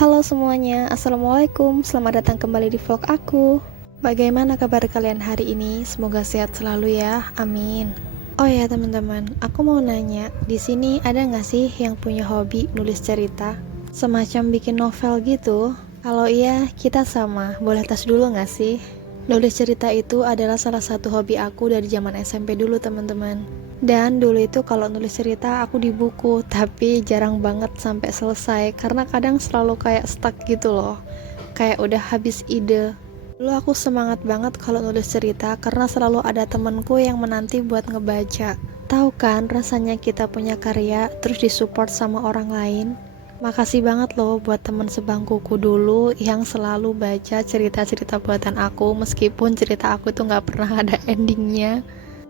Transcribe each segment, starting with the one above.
Halo semuanya, Assalamualaikum. Selamat datang kembali di vlog aku. Bagaimana kabar kalian hari ini? Semoga sehat selalu ya, amin. Oh ya teman-teman, aku mau nanya, di sini ada nggak sih yang punya hobi nulis cerita? Semacam bikin novel gitu? Kalau iya, kita sama. Boleh tes dulu nggak sih? Nulis cerita itu adalah salah satu hobi aku dari zaman SMP dulu teman-teman. Dan dulu itu kalau nulis cerita aku di buku, tapi jarang banget sampai selesai karena kadang selalu kayak stuck gitu loh. Kayak udah habis ide. Dulu aku semangat banget kalau nulis cerita karena selalu ada temenku yang menanti buat ngebaca. Tahu kan rasanya kita punya karya terus disupport sama orang lain? Makasih banget loh buat temen sebangkuku dulu yang selalu baca cerita-cerita buatan aku meskipun cerita aku tuh gak pernah ada endingnya.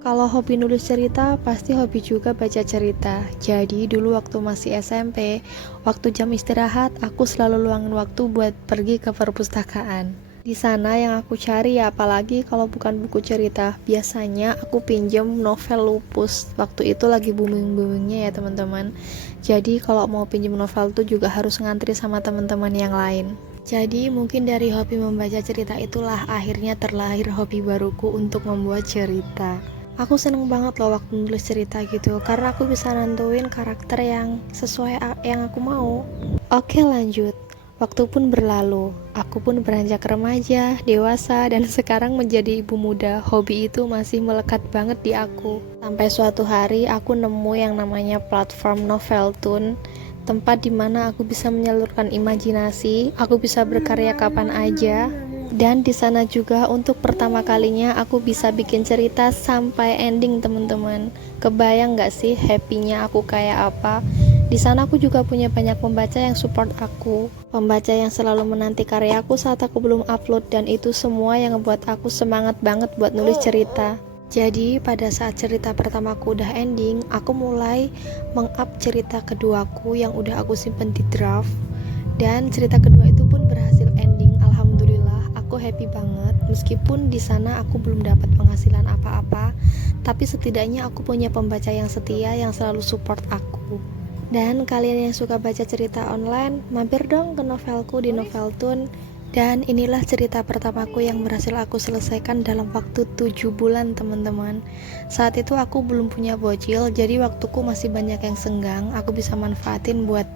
Kalau hobi nulis cerita, pasti hobi juga baca cerita. Jadi dulu waktu masih SMP, waktu jam istirahat, aku selalu luangin waktu buat pergi ke perpustakaan. Di sana yang aku cari ya apalagi kalau bukan buku cerita, biasanya aku pinjem novel Lupus. Waktu itu lagi booming-boomingnya ya teman-teman. Jadi kalau mau pinjem novel tuh juga harus ngantri sama teman-teman yang lain. Jadi mungkin dari hobi membaca cerita itulah akhirnya terlahir hobi baruku untuk membuat cerita. Aku seneng banget loh waktu nulis cerita gitu, karena aku bisa nentuin karakter yang sesuai yang aku mau. Oke lanjut. Waktu pun berlalu, aku pun beranjak remaja, dewasa, dan sekarang menjadi ibu muda. Hobi itu masih melekat banget di aku. Sampai suatu hari aku nemu yang namanya platform Noveltoon, tempat dimana aku bisa menyalurkan imajinasi, aku bisa berkarya kapan aja. Dan di sana juga untuk pertama kalinya aku bisa bikin cerita sampai ending teman-teman. Kebayang gak sih happy-nya aku kayak apa? Di sana aku juga punya banyak pembaca yang support aku. Pembaca yang selalu menanti karyaku saat aku belum upload, dan itu semua yang ngebuat aku semangat banget buat nulis cerita. Jadi pada saat cerita pertamaku udah ending, aku mulai meng-up cerita keduaku yang udah aku simpen di draft. Dan cerita kedua itu pun berhasil ending, alhamdulillah. Aku happy banget, meskipun di sana aku belum dapat penghasilan apa-apa, tapi setidaknya aku punya pembaca yang setia yang selalu support aku. Dan kalian yang suka baca cerita online, mampir dong ke novelku di Noveltoon. Dan inilah cerita pertamaku yang berhasil aku selesaikan dalam waktu 7 bulan teman-teman. Saat itu aku belum punya bocil, jadi waktuku masih banyak yang senggang. Aku bisa manfaatin buat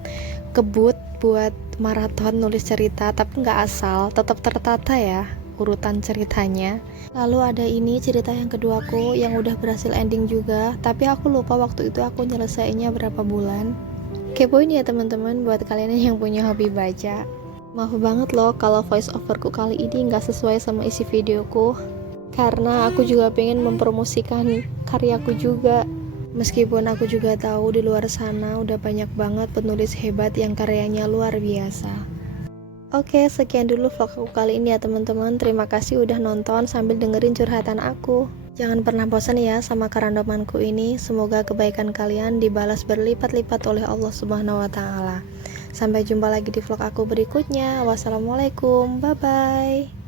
kebut, buat maraton nulis cerita, tapi nggak asal, tetap tertata ya urutan ceritanya. Lalu ada ini cerita yang keduaku yang udah berhasil ending juga, tapi aku lupa waktu itu aku nyelesainnya berapa bulan. Kepoin ya teman-teman buat kalian yang punya hobi baca. Maaf banget loh kalau voice overku kali ini nggak sesuai sama isi videoku, karena aku juga pengen mempromosikan karyaku juga. Meskipun aku juga tahu di luar sana udah banyak banget penulis hebat yang karyanya luar biasa. Oke, sekian dulu vlog aku kali ini ya teman-teman. Terima kasih udah nonton sambil dengerin curhatan aku. Jangan pernah bosan ya sama kerandomanku ini. Semoga kebaikan kalian dibalas berlipat-lipat oleh Allah Subhanahu wa Ta'ala. Sampai jumpa lagi di vlog aku berikutnya. Wassalamualaikum, bye bye.